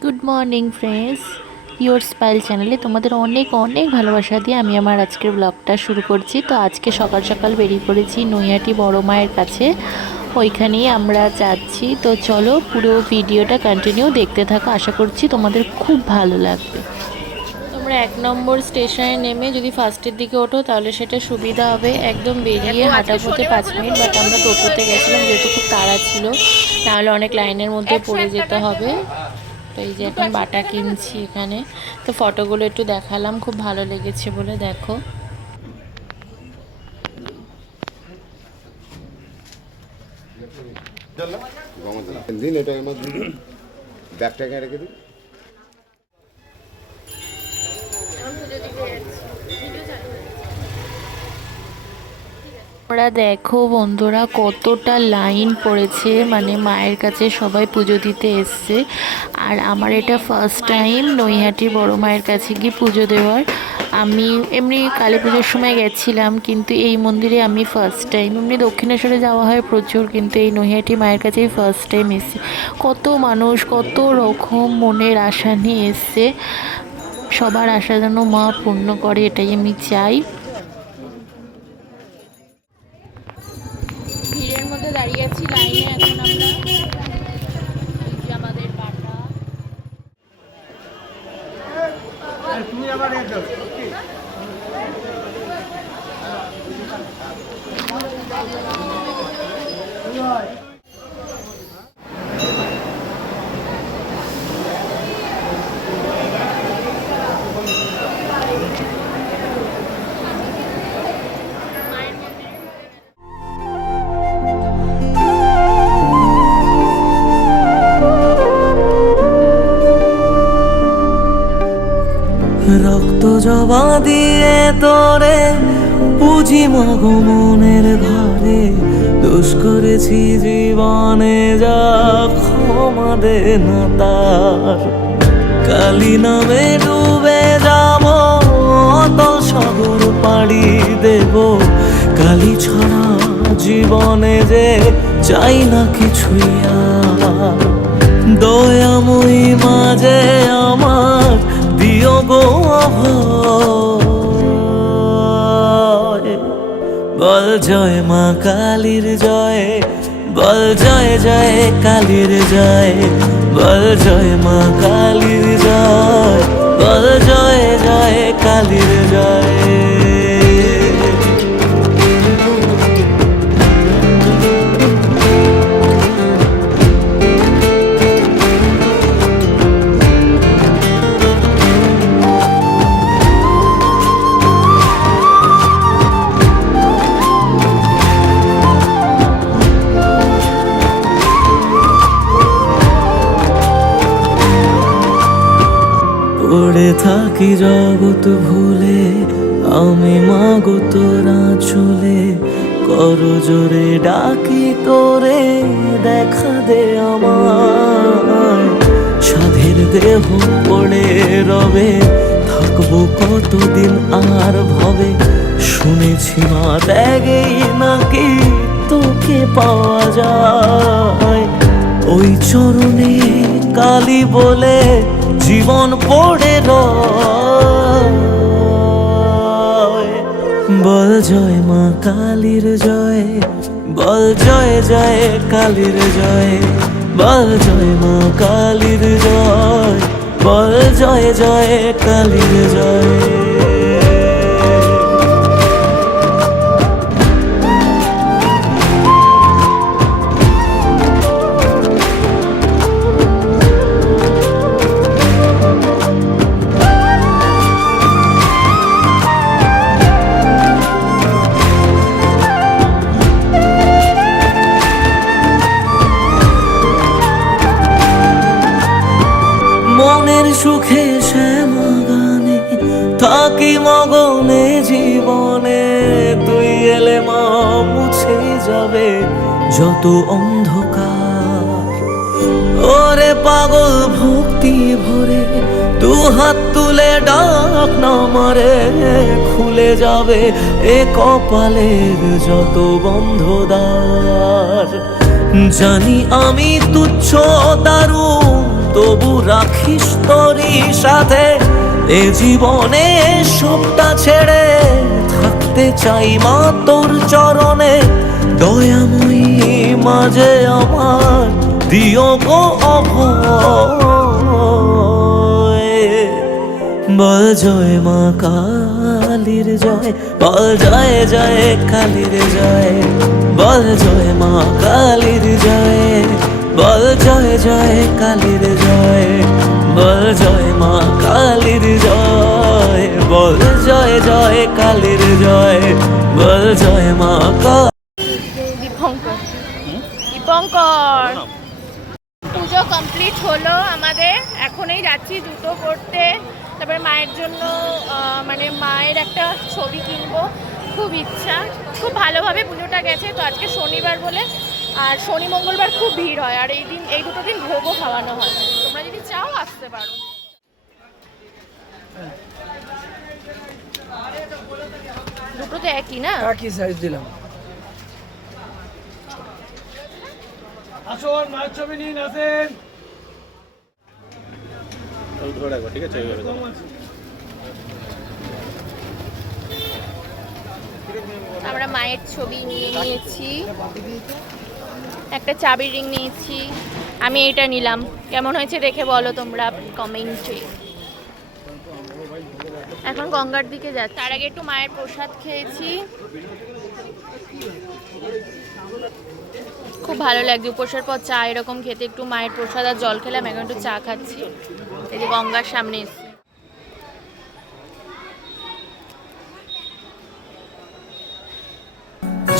Good morning friends, your স্পাইল চ্যানেলে তোমাদের অনেক অনেক ভালোবাসা দিয়ে আমি আমার আজকের ব্লগটা শুরু করছি। তো আজকে সকাল সকাল বেরিয়ে পড়েছি নৈহাটি বড় মায়ের কাছে, ওইখানেই আমরা যাচ্ছি। তো চলো পুরো ভিডিওটা কন্টিনিউ দেখতে থাকো, আশা করছি তোমাদের খুব ভালো লাগবে। তোমরা 1 নম্বর স্টেশনে নেমে যদি ফার্স্টের দিকে ওঠো তাহলে সেটা সুবিধা হবে, একদম বেরিয়ে হাঁটা পথে 5 মিনিট। বাট আমরা টোটোতে গেছিলাম যেহেতু খুব তাড়া ছিল, নাহলে অনেক লাইনের মধ্যে পড়ে যেতে হবে। তো এই যে এখন বাটা কিনছি এখানে, তো ফটোগুলো একটু দেখালাম, খুব ভালো লেগেছে বলে। দেখো দিন এটা আমার ব্যাগটাকে রেখে দিন। তোমরা দেখো বন্ধুরা কতটা লাইন পড়েছে, মানে মায়ের কাছে সবাই পুজো দিতে এসছে। আর আমার এটা ফার্স্ট টাইম নৈহাটি বড় মায়ের কাছে গিয়ে পুজো দেওয়ার। আমি এমনি কালী পুজোর সময় গেছিলাম, কিন্তু এই মন্দিরে আমি ফার্স্ট টাইম। এমনি দক্ষিণেশ্বরে যাওয়া হয় প্রচুর, কিন্তু এই নৈহাটি মায়ের কাছেই ফার্স্ট টাইম এসেছি। কত মানুষ কত রকম মনের আশা নিয়ে এসছে, সবার আশা যেন মা পূর্ণ করে, এটাই আমি চাই। ভিড়ের মধ্যে দাঁড়িয়ে আছি লাইনে, এখন আমরা এই যে আমাদের বাটা। রক্ত জবা দিয়ে তোরে পুঁজি মাগো মনের ঘরে, দোষ করেছি জীবনে যা ক্ষমা দে না তার। কালী নামে ডুবে যাব অতল সাগর পাড়ি দেব, কালী ছাড়া জীবনে যে চাই না কিছুই আর। দয়াময়ী মাঝে আমার দিও গো অভয়, বল জয় মা কালীর জয়, বল জয় জয় কালীর জয়, বল জয় মা কালীর জয়, বল জয় জয় কালীর জয়। পড়ে থাকি জগৎ ভুলে আমি মাগো তোরা চলে, করো জোরে ডাকি তোরে দেখা দে আমার। সাধের দেহ পড়ে রবে থাকবো কতদিন আর ভবে, শুনেছি মা ত্যাগেই নাকি তোকে পাওয়া যায়। ওই চরণে কালী বলে জীবন পড়ে রয়, বল জয় মা কালীর জয়, বল জয় জয় কালীর জয়, বল জয় মা কালীর জয়, বল জয় জয় কালীর জয়। মনের সুখে শ্যামা গানে থাকি মগনে জীবনে, তুই এলে মা মুছে যাবে যত অন্ধকার। ওরে পাগল ভক্তি ভরে দু হাত তুলে ডাক না মারে, খুলে যাবে এ কপালের যত বন্ধ দ্বার। জানি আমি তুচ্ছ দারুণ তবু রাখিস তোরই সাথে এ জীবনে সবটা ছেড়ে থাকতে চাই মা তোর চরণে দয়াময়ী মাঝে আমার দিও গো অভয় বল জয় মা কালীর জয় বল জয় জয় কালীর জয় বল জয় মা কালীর জয় বল জয় জয় কালীর জয় বল জয় মা কালীর জয় বল জয় জয় কালীর জয় বল জয় মা দীপঙ্কর দীপঙ্কর পুজো কমপ্লিট হলো আমাদের, এখনই যাচ্ছি জুতো পরতে। তারপরে মায়ের জন্য মানে মায়ের একটা ছবি কিনবো, খুব ইচ্ছা। খুব ভালোভাবে পুজোটা গেছে। তো আজকে শনিবার বলে, আর শনি মঙ্গলবার খুব ভিড় হয়, আর এই দুটো দিন ভোগও খাওয়ানো হয়। তোমরা যদি চাও আসতে পারো। দুটো তো একই না? একই সাইজ দিলাম। আসুন মায়ের ছবি নিন, আসেন। ঠিক আছে, আমরা মায়ের ছবি নিয়ে নিয়েছি, একটা চাবির রিং নিয়েছি। আমি এটা নিলাম, কেমন হয়েছে দেখে বলো তোমরা কমেন্টে। এখন গঙ্গার দিকে যাচ্ছি, তার আগে একটু মায়ের প্রসাদ খেয়েছি, খুব ভালো লাগছে। উপোসের পর চা এরকম খেতে, একটু মায়ের প্রসাদ আর জল খেলাম, এখন একটু চা খাচ্ছি। এই যে গঙ্গার সামনে এসে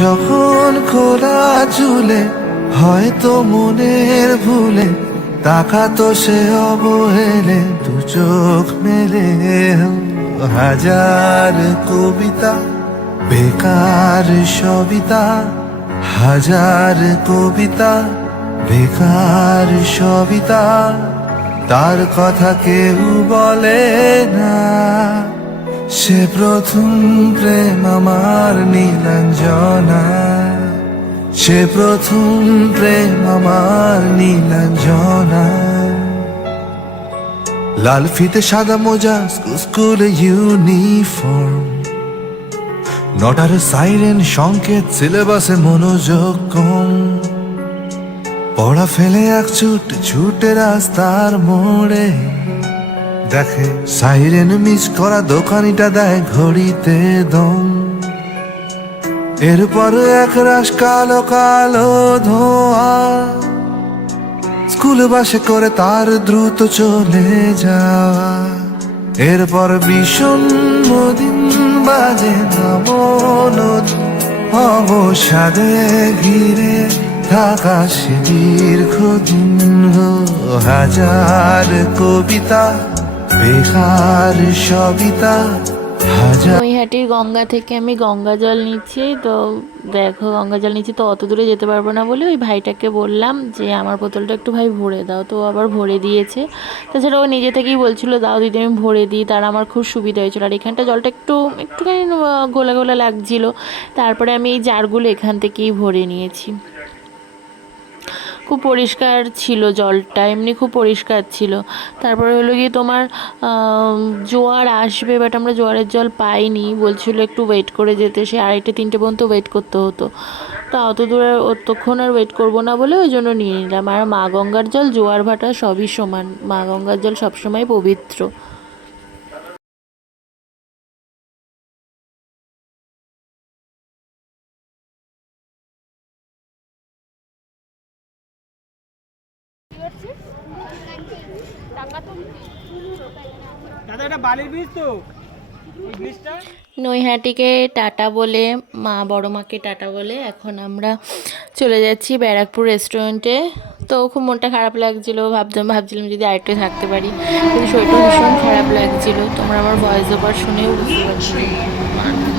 যখন খোলা ঝুলে হয়তো মনের ভুলে তাকাতো সে অবহেলে দু চোখ মেলে হাজার কবিতা বেকার সবিতা হাজার কবিতা বেকার সবিতা তার কথা কেউ বলে না সে প্রথম প্রেম আমার নীলাঞ্জনা সে প্রথম প্রেম আমার নীলাঞ্জনা লাল ফিতে সাদা মোজা স্কুল ইউনিফর্ম নটার সাইরেন সংকেত সিলেবাসে মনোযোগ কম পড়া ফেলে এক ছুটে রাস্তার মোড়ে দেখে সাইরেন মিস করা দোকানিটা দেয় ঘড়িতে দম এরপর এক রাশ কালো কালো ধোয়া স্কুল বাসে করে তার দ্রুত চলে যাওয়া এরপর বিষণ্ণ দিন বাজে নামো নদী অবসাদে ঘিরে থাকা সে দীর্ঘদিন হাজার কবিতা বেকার সবিতা নৈহাটির গঙ্গা থেকে আমি গঙ্গা জল নিচ্ছি। তো দেখো গঙ্গা জল নিচ্ছি, তো অত দূরে যেতে পারবো না বলে ওই ভাইটাকে বললাম যে আমার বোতলটা একটু ভাই ভরে দাও, তো আবার ভরে দিয়েছে। তাছাড়া ও নিজে থেকেই বলছিল দাও দিদি আমি ভরে দিই, তার আমার খুব সুবিধা হয়েছিল। আর এখানটা জলটা একটুখানি গোলা গোলা লাগছিল, তারপরে আমি এই জারগুলো এখান থেকেই ভরে নিয়েছি। খুব পরিষ্কার ছিল জলটা, এমনি খুব পরিষ্কার ছিল। তারপরে হলো গিয়ে তোমার জোয়ার আসবে, বাট আমরা জোয়ারের জল পাইনি, বলছিল একটু ওয়েট করে যেতে, সে 2:30-3টে পর্যন্ত ওয়েট করতে হতো। তো অত দূরে অতক্ষণ আর ওয়েট করবো না বলে ওই জন্য নিয়ে নিলাম। আর মা গঙ্গার জল জোয়ার ভাটা সবই সমান, মা গঙ্গার জল সবসময় পবিত্র। দাদা এটা বালির ব্রিজ তো, এই ব্রিজটা নৈহাটিকে টাটা বলে, মা বড় মাকে টাটা বলে এখন আমরা চলে যাচ্ছি ব্যারাকপুর রেস্টুরেন্টে। তো খুব মনটা খারাপ লাগছিলো, ভাবছিলাম যদি আরেকটু থাকতে পারি, কিন্তু শরীরটা ভীষণ খারাপ লাগছিলো। তোমরা আমার ভয়েস ওভার শুনেও বুঝতে পারছি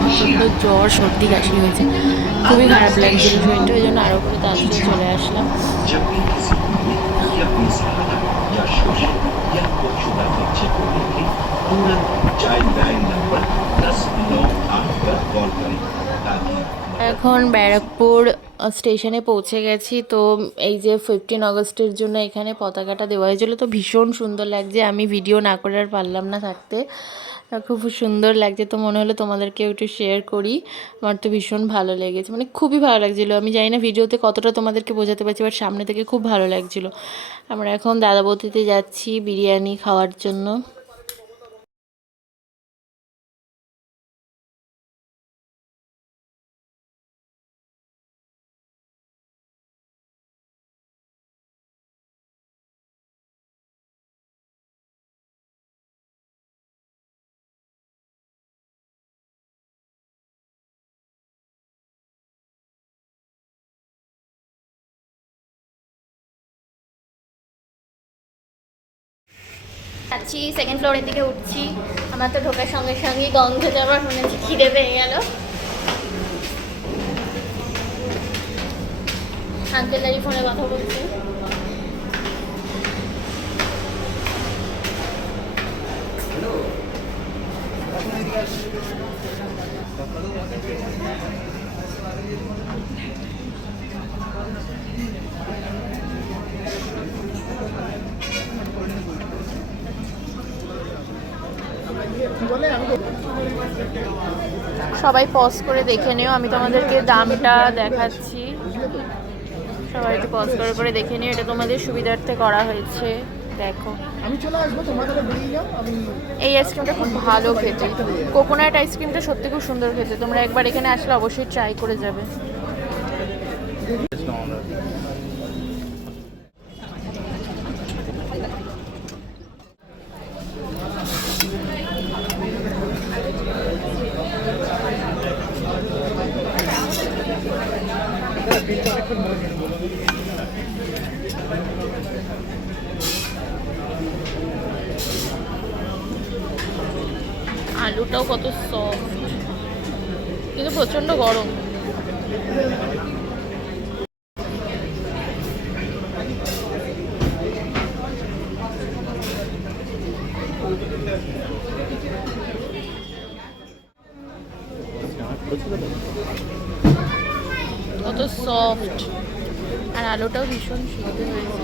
প্রচণ্ড জ্বর সর্দি কাশি হয়েছে, খুবই খারাপ লাগছিলো শরীরটা, ওই জন্য আরও করে তাড়াতাড়ি চলে আসলাম। এখন ব্যারাকপুর স্টেশনে পৌঁছে গেছি। তো এই যে 15 আগস্টের জন্য এখানে পতাকাটা দেওয়া হয়েছিল, তো ভীষণ সুন্দর লাগছে। আমি ভিডিও না করে আর পারলাম না থাকতে, খুব সুন্দর লাগছে। তো মনে হলো তোমাদেরকেও একটু শেয়ার করি। আমার তো ভীষণ ভালো লেগেছে, মানে খুবই ভালো লাগছিলো। আমি জানি না ভিডিওতে কতটা তোমাদেরকে বোঝাতে পারছি, বাট সামনে থেকে খুব ভালো লাগছিলো। আমরা এখন দাদা বৌদিতে যাচ্ছি বিরিয়ানি খাওয়ার জন্য। যাচ্ছি সেকেন্ড ফ্লোরের দিকে উঠছি। আমার তো ঢোকার সঙ্গে সঙ্গেই গন্ধ যাবার মনে হচ্ছে খিদে পেয়ে গেল। আঙ্কেলারি ফোনে কথা বলছি। সবাই পজ করে দেখে নিও, আমি তোমাদেরকে দামটা দেখাচ্ছি। সবাই একটু পজ করে দেখে নিও, এটা তোমাদের সুবিধার্থে করা হয়েছে। দেখো আমি চলে আসবো, তোমরা তাহলে বেরিয়ে যাও। এই আইসক্রিমটা খুব ভালো খেতে, কোকোনাট আইসক্রিমটা সত্যি খুব সুন্দর খেতে। তোমরা একবার এখানে আসলে অবশ্যই ট্রাই করে যাবে। আলুটাও কত সফট, কিন্তু প্রচন্ড গরম। কত সফট, আর আলুটাও ভীষণ সিদ্ধ হয়েছে।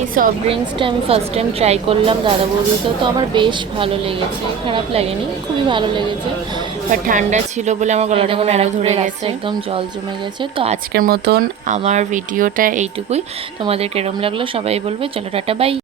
এই সফট ড্রিঙ্কসটা আমি ফার্স্ট টাইম ট্রাই করলাম দাদা বৌদিতে, তো আমার বেশ ভালো লেগেছে, খারাপ লাগেনি, খুবই ভালো লেগেছে। বাট ঠান্ডা ছিল বলে আমার গলাটা এখন আরও ধরে গেছে, একদম জল জমে গেছে। তো আজকের মতন আমার ভিডিওটা এইটুকুই। তোমাদের কেরম লাগলো সবাই বলবে। চলো টাটা, বাই।